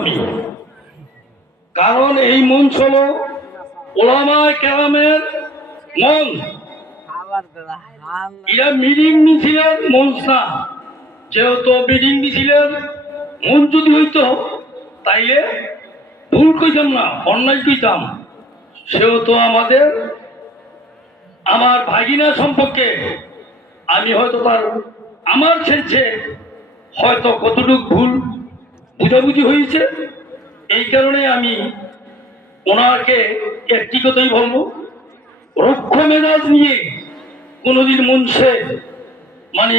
আমি, কারণ এই মঞ্চ হলো ওলামায়ে কেরামের মন। এরা মিটিং মিছিলের মঞ্চ না। যেহেতু মিটিং মিছিলের মন যদি হইতো তাইলে ভুল কইতাম না, অন্যায় কইতাম। সেহেতু আমার ভাগিনা সম্পর্কে আমি হয়তো আমার ছেড়ছে হয়তো কতটুকু ভুল বুঝাবুঝি হয়েছে। এই কারণে আমি ওনাকে একটি কথাই বলবো, রুক্ষ মেজাজ নিয়ে কোনোদিন মঞ্চে মানে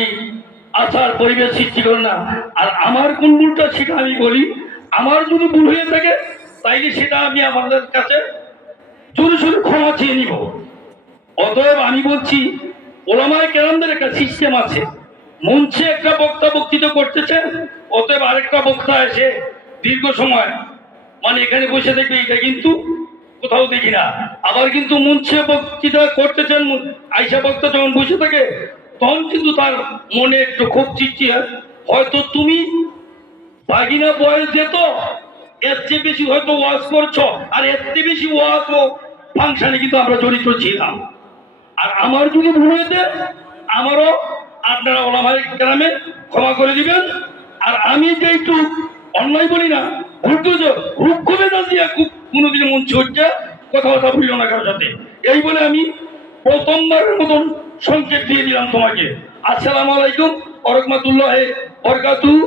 আসার পরিবেশ সৃষ্টি করে না। আর আমার কোন ভুলটা সেটা আমি বলি, আমার যদি ভুল হয়ে থাকে তাইলে সেটা আমি আমাদের কাছে জোরে সোরে ক্ষমা চেয়ে নিব। অতএব আমি বলছি, ওলামায়ে কেরামদের একটা সিস্টেম আছে। মঞ্চে একটা বক্তা বক্তৃতা করতেছে, অতএব আরেকটা বক্তা এসে দীর্ঘ সময় মানে এখানে বসে দেখবে, এটা কিন্তু কোথাও দেখি না। আবার কিন্তু মঞ্চে বক্তৃতা করতেছেন, আইসা বক্তা যখন বসে থাকে তখন কিন্তু তার মনে একটু খুব চিঠি হয়, হয়তো তুমি বাগিনা বয়স যেত এর চেয়ে বেশি হয়তো ওয়াজ করছো, আর এর চেয়ে বেশি ওয়াজ ও ফাংশনে কিন্তু আমরা জড়িত ছিলাম। আর আমার যদি ভুল হয়েছে আমারও আপনারা ওলামায়ে কেরামে ক্ষমা করে দিবেন। আর আমি যে একটু অন্যায় বলি না, রুক্ষ মেজাজ দিয়ে কোনোদিন মঞ্চে হচ্ছে কথাবার্তা ভুলিও না কারোর সাথে, এই বলে আমি প্রথমবারের মতন সংকেত দিয়ে দিলাম তোমাকে। আসসালামু আলাইকুম ওয়া রাহমাতুল্লাহি ওয়া বারাকাতুহু।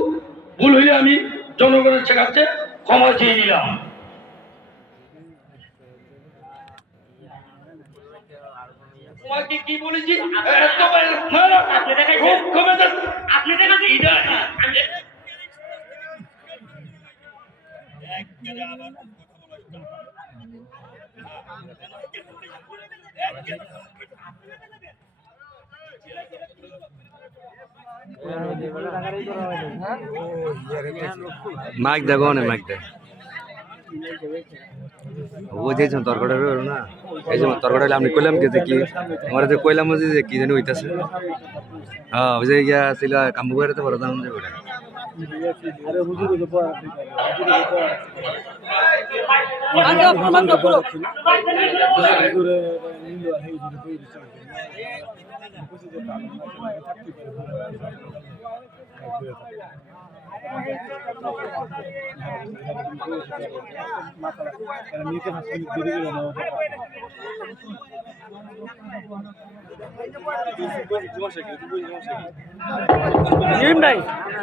ভুল হইলে আমি জনগণের কাছে ক্ষমা চেয়ে নিলাম। তোমাকে কি বলেছি? মাইক দেখো না, মাইক দেখ ও যে তরকাটা না, এই যে তরকাটা আমি কইলাম কি যে কি আমার যে কইলাম যে কি জানি হইতাছে। হ্যাঁ, ওই যে ইয়া ছিল কাম করে তো বড় দাম যে ওটা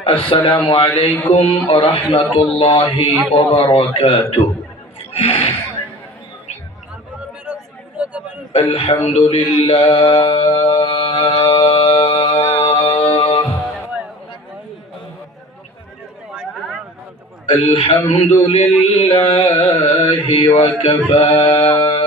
السلام عليكم ورحمة الله وبركاته. الحمد لله الحمد لله وكفى